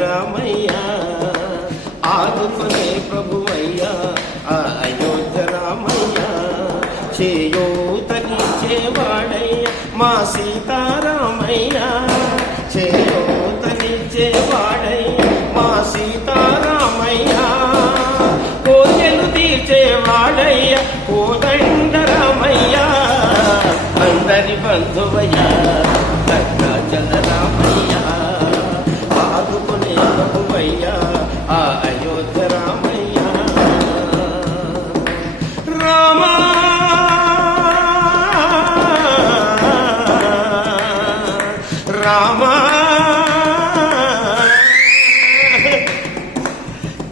రామయ్య ఆదుకునే ప్రభువయ్య అయోధ్య రామయ్య చేయూతనిచ్చేవాడయ్య మా సీతారామయ్య చేయూతనిచ్చేవాడయ్య మా సీతారామయ్య కోర్కెలు తీర్చేవాడయ్య కోదండ రామయ్య అందరి బంధువయ్య భద్రాచల రామయ్య ఆదుకునే ప్రభువయ్య అయోధ్య రామయ్య రామ రామ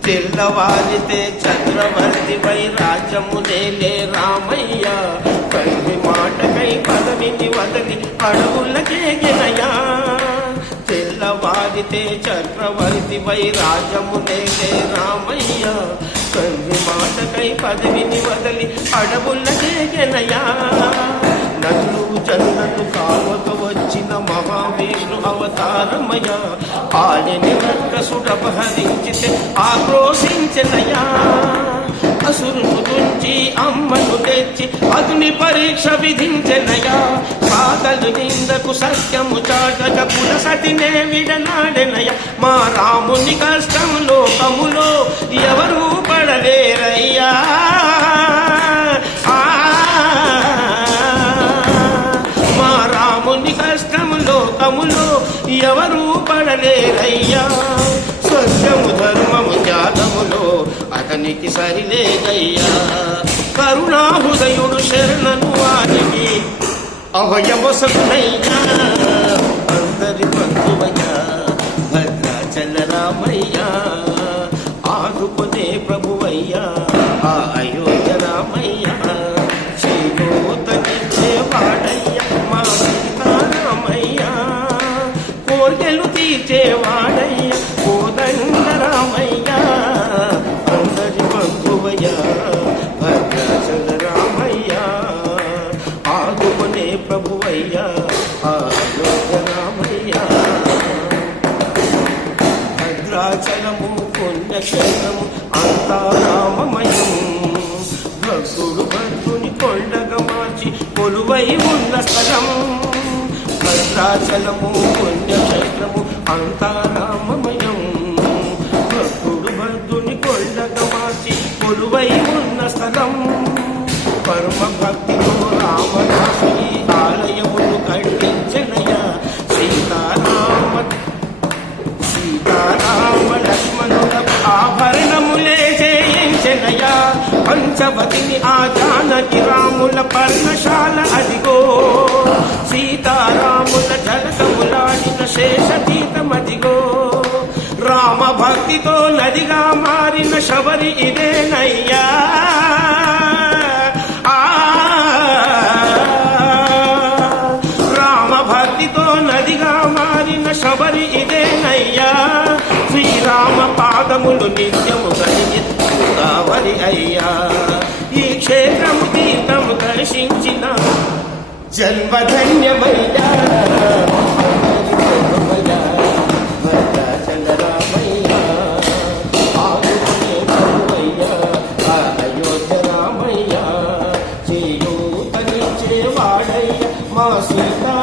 తెల్లవారితే చక్రవర్తి వై రాజ్యము నేలే రామయ్య తండ్రి మాటకై పదవిని వదలి అడవులకే గెనయా తెల్లవారితే చక్రవర్తి వై రాజ్యము నేలే రామయ్య తండ్రి మాటకై పదవిని వదలి అడవులకే గెనయా నన్ను జన్మను కావక వచ్చిన మహావీరు అవతారమయ పాలిని రక్కసుడపహరించితే ఆక్రోశించనయా అసురును తుంచి అమ్మను తెచ్చి అగ్ని పరీక్ష విధించెనయా సాధలు నిందకు సత్యము చాటక పులసతినే విడనాడెనయ మా రాముని కష్టం లోకములో ఎవరూ పడలేరయ్యా మా రాముని కష్టం లోకములో ఎవరూ పడలేరయ్యా సత్యము ధర్మము త్యాగములో అతనికి సరిలేదయ్యా కరుణాహృదయుడు శరణను వారికి అభయమొసగునయ్యా అందరి బంధువయ్య భద్రాచల రామయ్య ఆదుకునే ప్రభువయ్య అయోధ్య రామయ్య చేయూతనిచ్చేవాడయ్య మా సీతారామయ్య కోర్కెలు తీర్చేవాడయ్య కోదండ రామయ్య అందరి బంధువయ్య భద్రాచల రామయ్య ఆదుకునే ప్రభువయ్య అయోధ్య రామయ్య భద్రాచలము పుణ్యక్షేత్రము అంతా రామమయం భక్తుడు భక్తుని కొండగా మార్చి కొలువై ఉన్న స్థలం భద్రాచలము పుణ్యక్షేత్రము అంతా రామమయం భక్తుడు భక్తుని కొండగా మార్చి కొలువై ఉన్న స్థలం పరమ భక్తితో రామదాసు ఈ ఆలయమును కట్టించనయ సీతారామ లక్ష్మణుల ఆభరణములే చేయించనయ పంచవతిని ఆ జానకి రాముల పర్ణశాల అదిగో సీతారాముల జలకములాడిన శేషతీతమదిగో రామ భక్తితో నదిగా మారిన శబరి ఇదేనయ్యా రామ భక్తితో నదిగా మారిన శబరి ఇదేనయ్యా శ్రీరామ పాదములు నిత్యము కలిగి గోదావరి అయ్యా ఈ క్షేత్రము తీర్థము దర్శించిన జన్మధన్యమయ్యా భద్రాచల రామయ్య ఆదుకునే ప్రభువయ్య అయోధ్య రామయ్య చేయూతనిచ్చేవాడయ్య మా సీతా